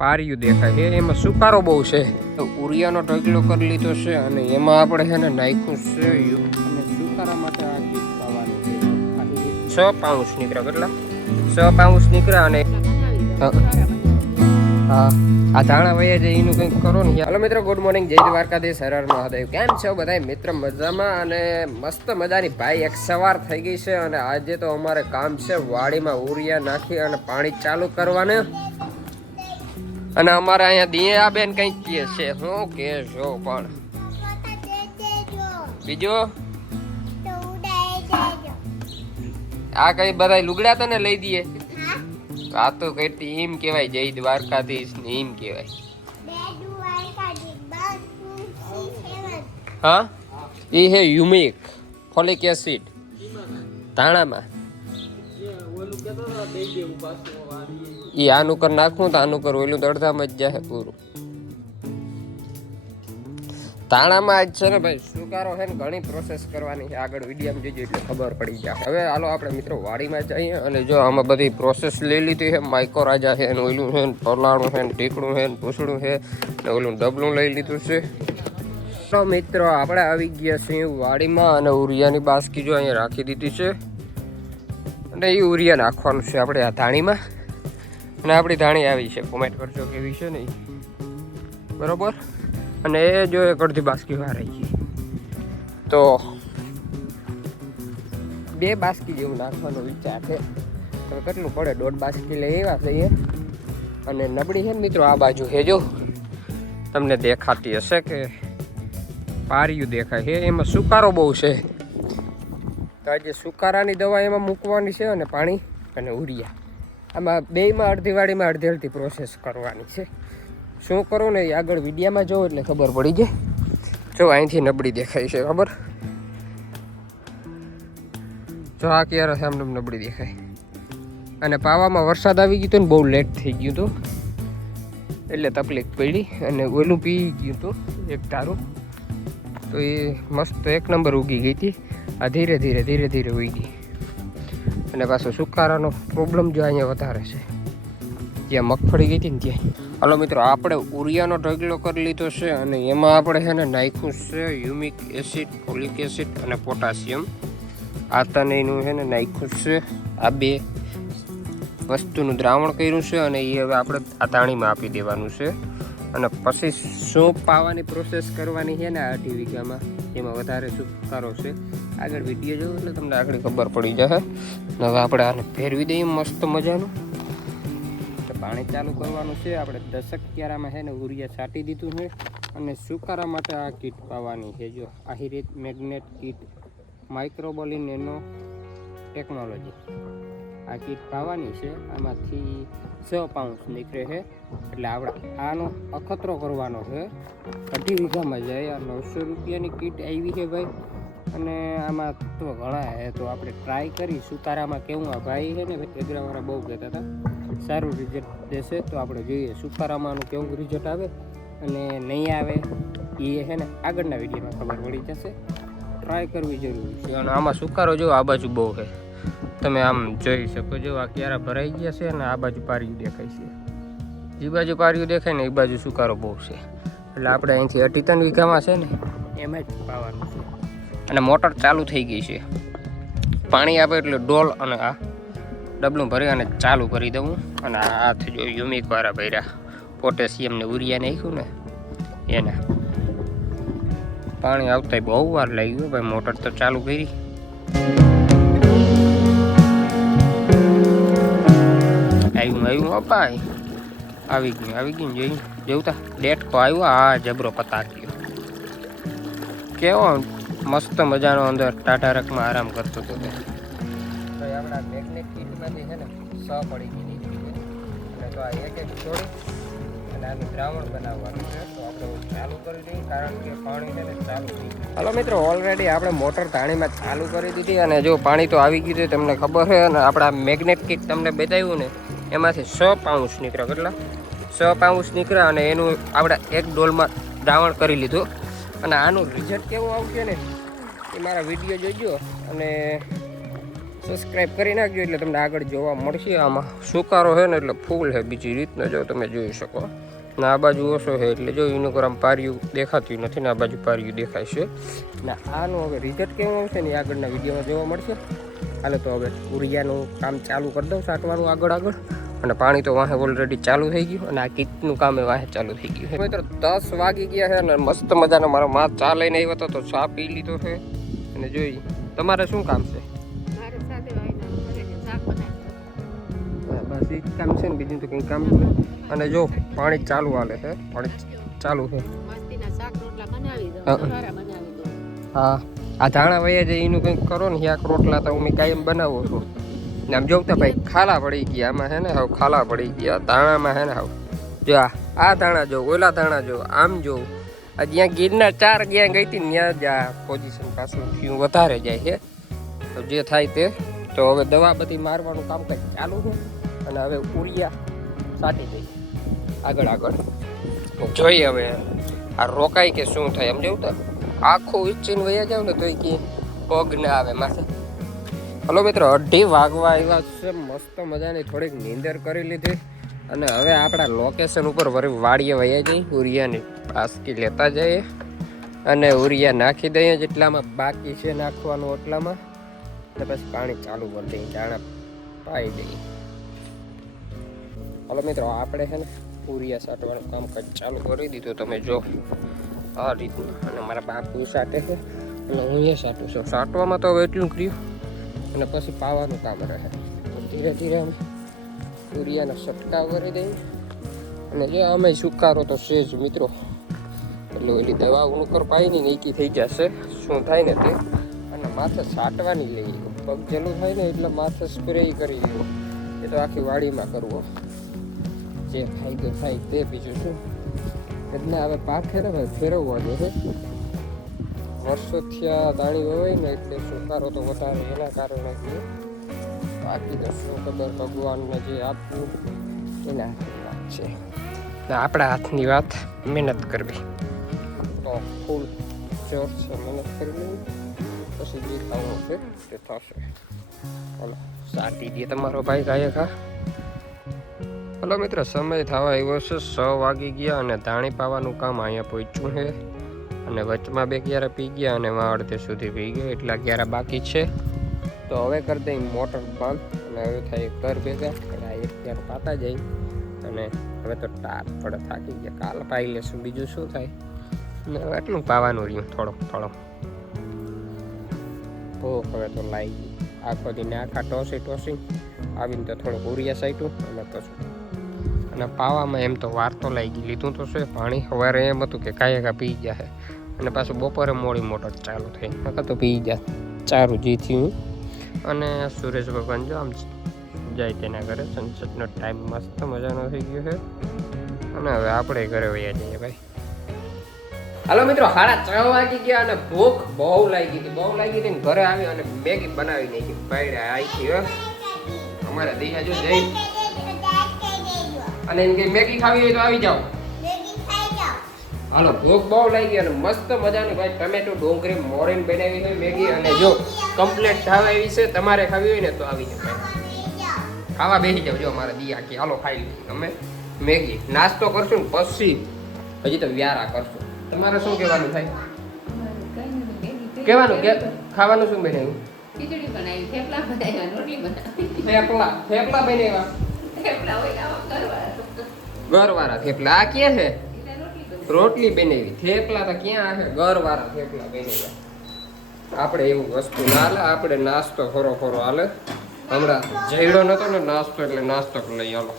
પારિયું દેખાય. છે એમાં સુકારો બહુ છે. તો ઉરિયાનો ઢગલો કરી લીધો છે અને એમાં આપણે છે ને નાખ્યું છે અને સુકારા માટે આ ગીત ખાવાનું છે છ પાઉન્સ નીકળ્યા કેટલા? છ પાઉન્સ નીકળ્યા અને હા. આ ધાણા વયા જાય એનું કંઈક કરો ને હાલો મિત્રો ગુડ મોર્નિંગ જય દ્વારકાધીશ. હર હર મહાદેવ. કેમ છો બધા મિત્ર મજામાં અને મસ્ત મજાની ભાઈ એક સવાર થઈ ગઈ છે અને આજે તો અમારે કામ છે વાડીમાં ઉરિયા નાખી અને પાણી ચાલુ કરવાનું. અને અમારે અહીંયા દિયા બેન કંઈક કહે છે. શું કે છો પણ? બીજું? આ કઈ બધા લુગડા તને લઈ દઈએ? આ તો કઈ એમ કહેવાય જય દ્વારકાધીશ ને એમ કહેવાય. હા. એ હે યુમિક ફોલિક એસિડ. ધાણામાં. એ આનું કર નાખવું તો આનું ઓલું તો અડધામાં જ જાય પૂરું. તાણામાં જ છે ને ભાઈ, સુકારો છે ને ઘણી પ્રોસેસ કરવાની છે. આગળ વિડીયામાં જોજો એટલે ખબર પડી જાય હવે હાલો આપણે મિત્રો વાડીમાં જઈએ અને જો આમાં બધી પ્રોસેસ લઈ લીધી છે. માઇકો રાજા છે ને ઓલું છે ને પલાણું છે ને, ઢીકણું છે ને પૂછડું છે ને ઓલું ડબલું લઈ લીધું છે. તો મિત્રો આપણે આવી ગયા છીએ વાડીમાં અને ઉરિયાની બાસ્કી જો અહીંયા રાખી દીધી છે. અને એ ઉરિયા નાખવાનું છે આપણે આ ધાણીમાં. અને આપણી ધાણી આવી છે. કોમેન્ટ કરજો કેવી છે ને બરાબર? અને એ જો એક અડધી બાસ્કી વાર રહી તો બે બાસ્કી જેવું નાખવાનો વિચાર છે. તો કેટલું પડે? દોઢ બાસ્કી લઈ આવ્યા છીએ અને નબળી છે મિત્રો, આ બાજુ છે જો. તમને દેખાતી હશે કે પારિયું દેખાય છે. એમાં સુકારો બહુ છે. તો આજે સુકારાની દવા એમાં મૂકવાની છે અને પાણી અને ઉરિયા. આમાં બેયમાં અડધી વાડીમાં અડધી અડધી પ્રોસેસ કરવાની છે. શું કરું ને એ આગળ વિડીયામાં જોઉં એટલે ખબર પડી જાય. જો અહીંથી નબળી દેખાય છે, ખબર? જો આ ક્યારે સામને નબળી દેખાય. અને પાવામાં વરસાદ આવી ગયો તો ને બહુ લેટ થઈ ગયું હતું. એટલે તકલીફ પડી અને ઓલું પી ગયું હતું એક તારું તો એ મસ્ત એક નંબર ઉગી ગઈ હતી. આ ધીરે ધીરે ધીરે ધીરે ઉગી અને પાછો સુકારાનો પ્રોબ્લેમ જો અહીંયા વધારે છે. જ્યાં મગફળી ગઈ હતી ને ત્યાં. હલો મિત્રો, આપણે ઉરિયાનો ઢગલો કરી લીધો છે અને એમાં આપણે છે ને નાખ્યું છે યુમિક એસિડ ફોલિક એસિડ અને પોટાશિયમ આ તનેનું છે ને નાખ્યું છે આ બે વસ્તુનું દ્રાવણ કર્યું છે અને એ હવે આપણે આ તાણીમાં આપી દેવાનું છે. અને પછી શું પાવાની પ્રોસેસ કરવાની છે ને અઢી વીઘામાં એમાં વધારે સુકારો છે. આગળ વીડિયો જોવો એટલે તમને આગળ ખબર પડી જશે. હવે આપણે આને ફેરવી દઈએ મસ્ત મજાનું. પાણી ચાલુ કરવાનું છે. આપણે દશક ક્યારામાં છે ને ઉરિયા છાંટી દીધું છે. અને સુકારા માટે આ કીટ પાવાની છે. જો આહી રીત મેગ્નેટ કીટ માઇક્રોબોલિન એનો ટેકનોલોજી આ કીટ પાવાની છે. આમાંથી છ પાઉન્સ નીકળે છે. એટલે આપણે આનો અખતરો કરવાનો છે. અઢી વીઘામાં જાય આ નવસો રૂપિયાની કીટ આવી છે ભાઈ. અને આમાં તો ઘણા છે. તો આપણે ટ્રાય કરી સુકારામાં કેવું આ ભાઈ છે ને એગ્રાવાળા બહુ કહેતા હતા. સારું રિઝલ્ટ દેશે. તો આપણે જોઈએ સુકારામાં આનું કેવું રિઝલ્ટ આવે અને નહીં આવે એ છે ને આગળના વિડીયોમાં ખબર પડી જશે. ટ્રાય કરવી જરૂરી છે. અને આમાં સુકારો જો આ બાજુ બહુ છે. તમે આમ જોઈ શકો છો આ ક્યારા ભરાઈ ગયા છે અને આ બાજુ પારિયું દેખાય છે. જે બાજુ પારિયું દેખાય ને એ બાજુ સુકારો બહુ છે. એટલે આપણે અહીંથી અઢી ત્રણ વીઘામાં છે ને એમાં જ પાવાનું છે. અને મોટર ચાલુ થઈ ગઈ છે. પાણી આપે એટલે ડોલ અને આ ડબલું ભરી અને ચાલુ કરી દઉં. અને હાથ જો યુમિક વાળા ભર્યા. પોટેશિયમ ને ઉરિયા નાખ્યું ને એને. પાણી આવતા બહુ વાર લાગ્યું, ભાઈ મોટર તો ચાલુ કરી. આવ્યું આવ્યું અપાય આવી ગયું આવી ગયું જોયું જોયું ડેટકો આવ્યો આ જબરો પતાક્યો. કેવો મસ્ત મજાનો અંદર ટાટા રકમાં આરામ કરતો હતો તે. આપણા મેગ્નેટ કીટમાંથી છે ને સ પડી ગઈ અને તો આ એક એક છોડી અને આનું દ્રાવણ બનાવવાનું છે. તો આપણે ચાલુ કરી દઈએ કારણ કે પાણી છે ને ચાલુ થઈ હલો મિત્રો ઓલરેડી આપણે મોટર પાણીમાં ચાલુ કરી દીધી અને જો પાણી તો આવી ગયું છે તમને ખબર છે અને આપણા મેગ્નેટ કીટ તમને બતાવ્યું ને એમાંથી સો પાઉન્સ નીકળ્યા કેટલા? સો પાઉન્સ નીકળ્યા અને એનું આપણે એક ડોલમાં દ્રાવણ કરી લીધું. અને આનું રિઝલ્ટ કેવું આવશે ને? એ મારા વીડિયો જોજો અને સબસ્ક્રાઈબ કરી નાખજો એટલે તમને આગળ જોવા મળશે આમાં. સુકારો છે ને એટલે ફૂલ છે બીજી રીતના, જો તમે જોઈ શકો. ને આ બાજુ ઓછો છે એટલે જો આમ પાર્યું દેખાતું નથી ને આ બાજુ પાર્યું દેખાય છે. ને આનું હવે રિઝલ્ટ કેવું આવશે ને આગળના વિડીયોમાં જોવા મળશે. હાલે તો હવે ઉરિયાનું કામ ચાલુ કરી દઉં સાટવાનું આગળ આગળ. અને પાણી તો વાહે ઓલરેડી ચાલુ થઈ ગયું અને આ કીટનું કામ એ વાહે ચાલુ થઈ ગયું મિત્રો દસ વાગી ગયા છે અને મસ્ત મજાનો મારો માં ચા લઈને આવ્યો હતો તો ચા પી લીધો છે. અને જોઈ તમારે શું કામ છે? બસ એ કામ છે ને બીજું તો કંઈ કામ નથી. અને જો પાણી ચાલુ હાલે છે પાણી ચાલુ છે. હા. આ ધાણા વયા જાય, એનું કંઈક કરો ને શાક રોટલા તો હું કાયમ બનાવું છું. ને આમ જોઉં તો ભાઈ ખાલા પડી ગયા, આમાં હે ને, હવે ખાલા પડી ગયા ધાણામાં હે ને હવે. જો આ આ ધાણા જો, ઓલા ધાણા જો, આમ જો, આ જ્યાં ગીરના ચાર ગયા ગઈ હતી ત્યાં જ આ પોઝિશન પાછું થયું, વધારે જાય છે તો જે થાય તે, તો હવે દવા બધી મારવાનું કામ કંઈક ચાલુ છે. અને હવે ઉરિયા સાટી દઈ આગળ આગળ. જોઈએ હવે આ રોકાય કે શું થાય એમ જેવું તો. આખું વીચીને વયા જાવ ને તો કે પગ ના આવે માથે. હલો મિત્રો, અઢી વાગવા આવ્યા છે. મસ્ત મજાની થોડીક નીંદર કરી લીધી. અને હવે આપણા લોકેશન ઉપર વરી વાડીએ વયા જઈ, ઉરિયાની પાસકી લેતા જઈએ. અને ઉરિયા નાખી દઈએ જેટલામાં બાકી છે નાખવાનું એટલામાં. અને પછી પાણી ચાલુ કરી દઈએ, દાણા પાઈ દઈએ. હલો મિત્રો, આપણે છે ને ઉરિયા સાટવાનું કામકાજ ચાલુ કરી દીધું. તમે જો આ રીતનું. અને મારા બાપુ સાટે છે. અને હું એ સાટું છું. સાટવામાં તો હવે એટલું કર્યું અને પછી પાવાનું કામ રહે. ધીરે ધીરે અમે યુરિયાનો છંટકાવ કરી દઈએ. અને જે અમે સુકારો તો છે જ મિત્રો. એટલે ઓલી દવા ઉનકર પાઈની નીકી થઈ જશે. શું થાય ને તે? અને માથે સાટવાની લઈ પગ જેલું થાય ને એટલે માથે સ્પ્રે કરી દેવો એ તો આખી વાડીમાં કરવો. જે ફાયદો થાય તે બીજું શું? એટલે હવે પાકે ને ફેરવવો દે વર્ષોથી આ દાણી વવાય ને એટલે સુકારો તો વધારે એના કારણે બાકી તો શું ખબર, ભગવાનને જે આપવું એના વાત છે આપણા હાથની વાત મહેનત કરવી. તો ફૂલ જોર છે મહેનત કરવી. પછી જે થવું છે તે થશે. ચાલો સાટી દે તમારો ભાઈ ગાયક, હા? હલો મિત્ર, સમય થવા આવ્યો છે છ વાગી ગયા અને ધાણી પાવાનું કામ અહીંયા પહોંચ્યું છે. અને વચમાં બે ક્યારે પી ગયા અને માં અડધે સુધી પી ગયા, એટલા ક્યારે બાકી છે. તો હવે કરી દઈ મોટર બંધ, અને હવે થાય ઘર ભેગા, અને એક ક્યારે પાતા જાય. અને હવે તો ટાર પડે થાકી ગયા, કાલ પાઈ લેશું, બીજું શું થાય? ને હવે એટલું પાવાનું રહ્યું થોડો થોડો ભૂખ હવે તો લાઈ ગઈ આખો દિને આખા ટોસી ટોસી આવીને તો થોડુંક ઉરિયા સાઈટું, અને પછી અને પાવામાં એમ તો વાર તો લાગી લીધું તો શું પાણી સવારે એમ હતું કે કાંઈ કા પી ગયા છે અને પાછું બપોરે મોડી મોટર ચાલુ થઈ. નકર તો પી ગયા. ચારું જી થયું. અને સુરેશ ભગવાન જો આમ જાય તેના ઘરે. સનસેટનો ટાઈમ મસ્ત મજાનો થઈ ગયો છે. અને હવે આપણે ઘરે વયા જઈએ ભાઈ. હાલો મિત્રો, સાડા છ વાગી ગયા અને ભૂખ બહુ લાગી હતી. બહુ લાગી હતી ઘરે આવી અને મેગી બનાવી નાખી. ભાઈ આવી હો અમારા દૈયા જો જઈ. અને એમ કે મેગી ખાવી હોય તો આવી જાઓ. હાલો ભૂખ બહુ લાગી અને મસ્ત મજાની ભાઈ ટમેટો ડુંગળી મોરીને બનાવી હોય મેગી અને જો કમ્પ્લેટ ખાવા એવી છે તમારે ખાવી હોય ને તો આવી જાઓ ખાવા બેસી જાવ જો મારે દી આખી હાલો ખાઈ લઈએ. અમે મેગી. નાસ્તો કરશું ને પછી હજી તો વ્યારા કરશું. તમારે શું કહેવાનું થાય? કહેવાનું કે ખાવાનું શું બનાવ્યું? ખીચડી બનાવી થેપલા બનાવ્યા રોટલી બનાવી. થેપલા. થેપલા બનાવ્યા? થેપલા હોય આવા કરવા ઘરવાળા થેપલા. આ ક્યાં છે? રોટલી બનાવી. થેપલા તો ક્યાં છે? ઘરવાળા થેપલા બનાવ્યા. આપણે એવું વસ્તુ ના હાલે, આપણે નાસ્તો ખોરો ખોરો હાલે. હમણાં જઈડો નતો ને, નાસ્તો એટલે નાસ્તો લઈ હાલો.